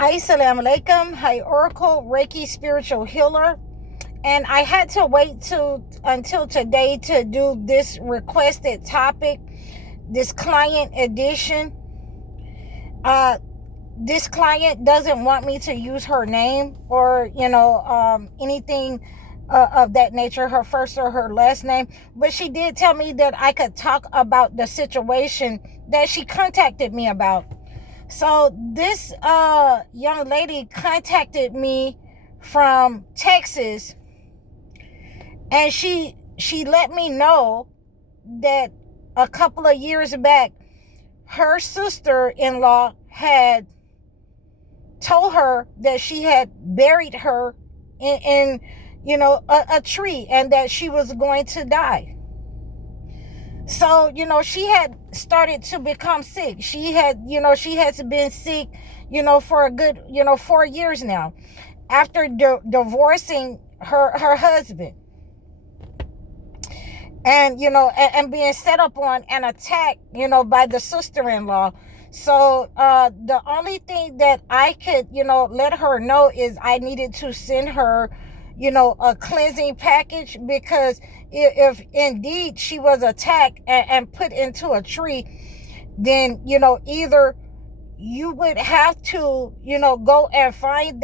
Assalamu alaikum. Hi, Oracle, Reiki spiritual healer. And I had to wait until today to do this requested topic, this client edition. This client doesn't want me to use her name or, anything of that nature, her first or her last name. But she did tell me that I could talk about the situation that she contacted me about. So this young lady contacted me from Texas, and she let me know that a couple of years back, her sister-in-law had told her that she had buried her in a tree, and that she was going to die. So, she had started to become sick. She has been sick, for a good, 4 years now, after divorcing her husband. And, and being set up on an attack, by the sister-in-law. So, the only thing that I could, let her know is I needed to send her, a cleansing package, because if indeed she was attacked and put into a tree, then, either you would have to, go and find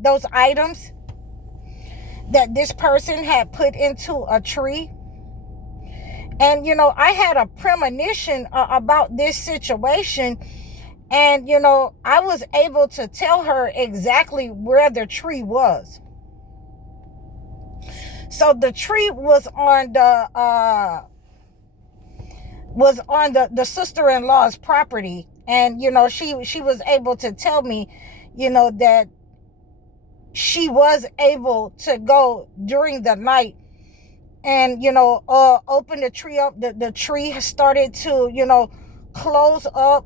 those items that this person had put into a tree. And, I had a premonition about this situation. And, I was able to tell her exactly where the tree was. So the tree was on the sister-in-law's property. And, she was able to tell me, that she was able to go during the night and, open the tree up. The tree started to, close up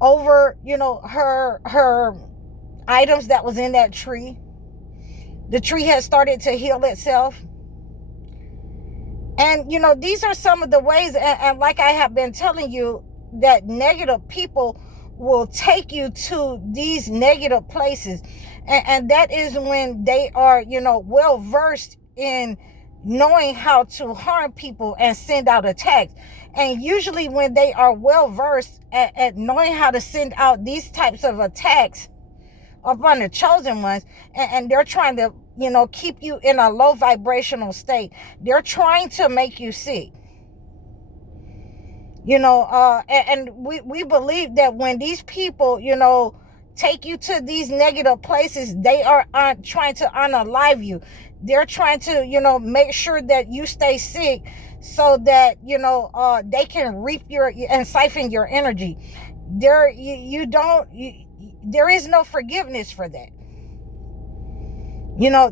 over, her items that was in that tree. The tree has started to heal itself. And, these are some of the ways, and like I have been telling you, that negative people will take you to these negative places. And that is when they are, well versed in knowing how to harm people and send out attacks. And usually when they are well versed at knowing how to send out these types of attacks upon the chosen ones, and they're trying to, keep you in a low vibrational state. They're trying to make you sick. And we believe that when these people, take you to these negative places, they are trying to unalive you. They're trying to, make sure that you stay sick, so that, they can reap and siphon your energy. There is no forgiveness for that.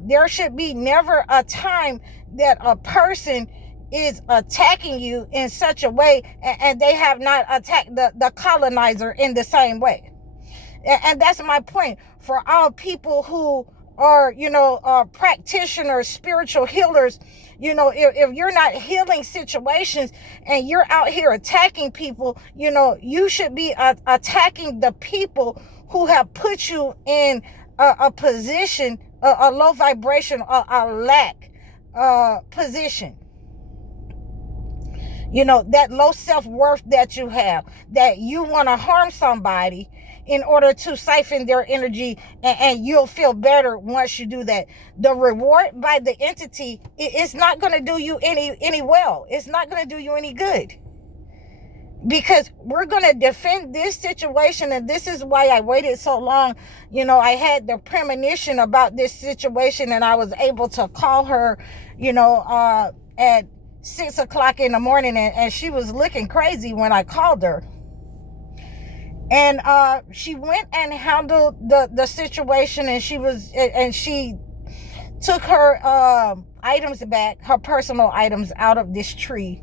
There should be never a time that a person is attacking you in such a way, and they have not attacked the colonizer in the same way. And that's my point. For all people who are, practitioners, spiritual healers, if you're not healing situations and you're out here attacking people, you should be attacking the people who have put you in a position, a low vibration, a lack position. That low self-worth that you have, that you want to harm somebody in order to siphon their energy, and you'll feel better once you do that. The reward by the entity, it's not going to do you any well. It's not going to do you any good, because we're going to defend this situation. And this is why I waited so long. I had the premonition about this situation, and I was able to call her, at 6 o'clock in the morning, and she was looking crazy when I called her. And she went and handled the situation, and she took her items back, her personal items, out of this tree.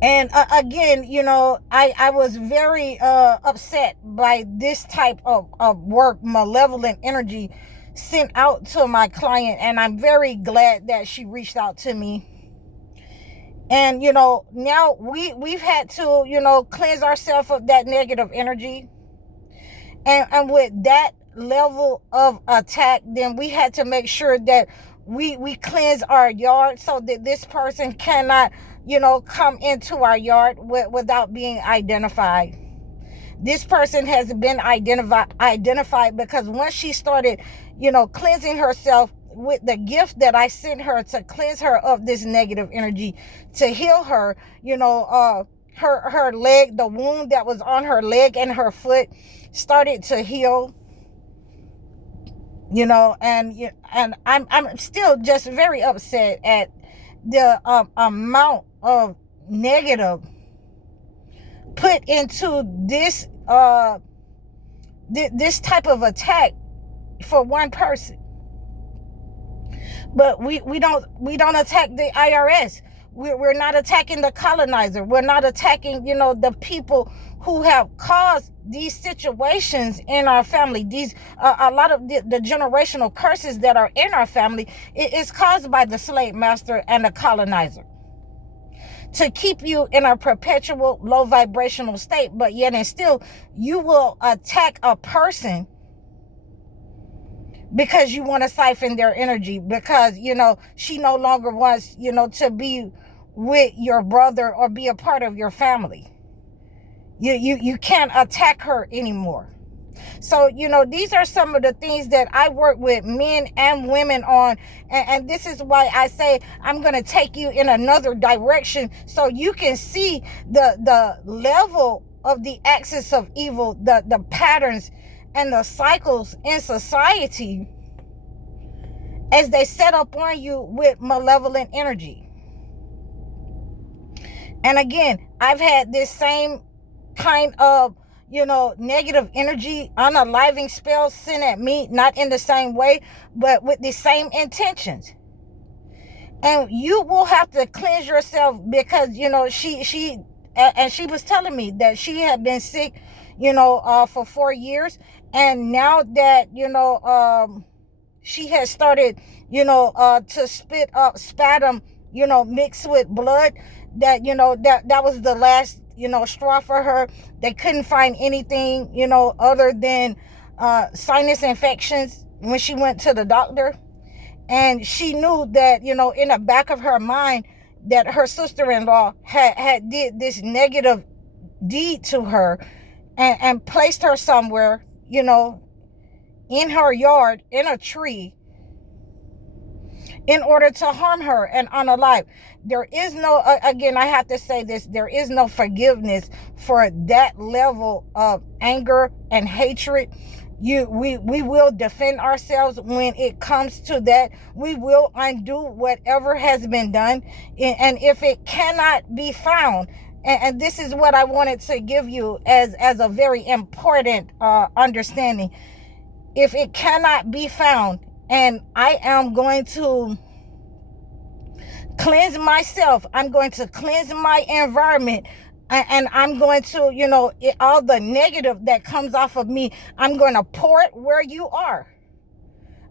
And again, I was very upset by this type of work, malevolent energy sent out to my client. And I'm very glad that she reached out to me. And, you know, now we've had to, you know, cleanse ourselves of that negative energy. And with that level of attack, then we had to make sure that we cleanse our yard so that this person cannot, you know, come into our yard without being identified. This person has been identified because once she started, you know, cleansing herself with the gift that I sent her to cleanse her of this negative energy, to heal her, you know, her leg, the wound that was on her leg and her foot started to heal, you know. And I'm still just very upset at the amount of negative put into this this type of attack for one person. But we don't attack the IRS. We're not attacking the colonizer. We're not attacking, you know, the people who have caused these situations in our family. These a lot of the generational curses that are in our family is caused by the slave master and the colonizer, to keep you in a perpetual low vibrational state. But yet and still, you will attack a person because you want to siphon their energy, because, you know, she no longer wants, you know, to be with your brother or be a part of your family. You can't attack her anymore. So, you know, these are some of the things that I work with men and women on. And this is why I say I'm going to take you in another direction so you can see the level of the axis of evil, the patterns and the cycles in society as they set up on you with malevolent energy. And again, I've had this same kind of, you know, negative energy, unaliving spells sent at me, not in the same way, but with the same intentions. And you will have to cleanse yourself because, you know, she was telling me that she had been sick, you know, for 4 years. And now that, you know, she has started, you know, to spit up sputum, you know, mixed with blood, that, you know, that was the last, you know, straw for her. They couldn't find anything, you know, other than sinus infections when she went to the doctor. And she knew that, you know, in the back of her mind, that her sister-in-law had did this negative deed to her and placed her somewhere, you know, in her yard, in a tree, in order to harm her and unalive. There is no, again, I have to say this, there is no forgiveness for that level of anger and hatred. We will defend ourselves when it comes to that. We will undo whatever has been done. And if it cannot be found, and this is what I wanted to give you as a very important understanding. If it cannot be found, and I am going to cleanse myself, I'm going to cleanse my environment, and I'm going to, you know, all the negative that comes off of me, I'm going to pour it where you are.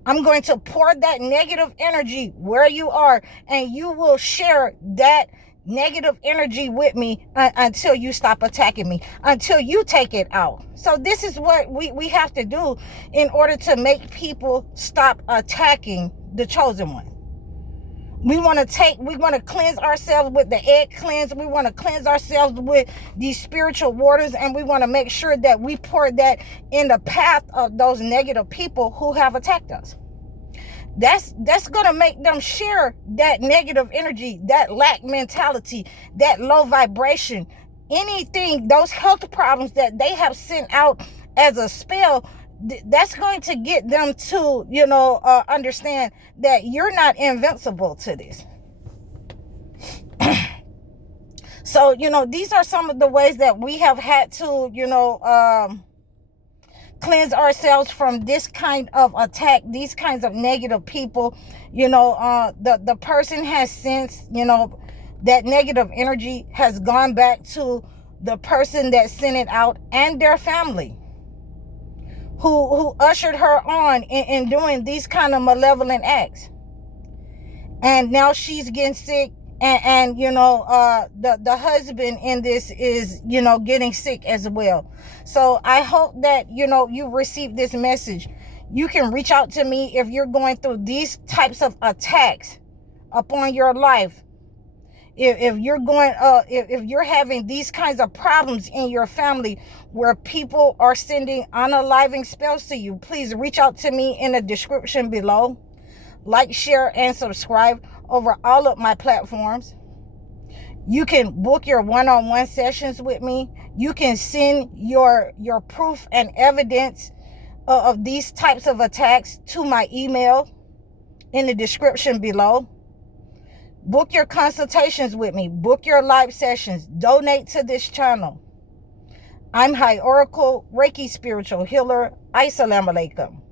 I'm going to pour that negative energy where you are, and you will share that negative energy with me until you stop attacking me, until you take it out. So this is what we have to do in order to make people stop attacking the chosen one. We want to cleanse ourselves with the egg cleanse. We want to cleanse ourselves with these spiritual waters, and we want to make sure that we pour that in the path of those negative people who have attacked us. That's going to make them share that negative energy, that lack mentality, that low vibration, anything, those health problems that they have sent out as a spell. That's going to get them to, you know, understand that you're not invincible to this. So, you know, these are some of the ways that we have had to, you know, cleanse ourselves from this kind of attack, these kinds of negative people. You know, the person has since, you know, that negative energy has gone back to the person that sent it out and their family, who ushered her on in doing these kind of malevolent acts. And now she's getting sick, And the husband in this is getting sick as well. So I hope that you receive this message. You can reach out to me if you're going through these types of attacks upon your life. If you're going if you're having these kinds of problems in your family where people are sending unaliving spells to you, please reach out to me in the description below. Like, share, and subscribe over all of my platforms. You can book your one-on-one sessions with me. You can send your proof and evidence of these types of attacks to my email in the description below. Book your consultations with me. Book your live sessions. Donate to this channel. I'm High Oracle, Reiki Spiritual Healer. Assalamu alaikum.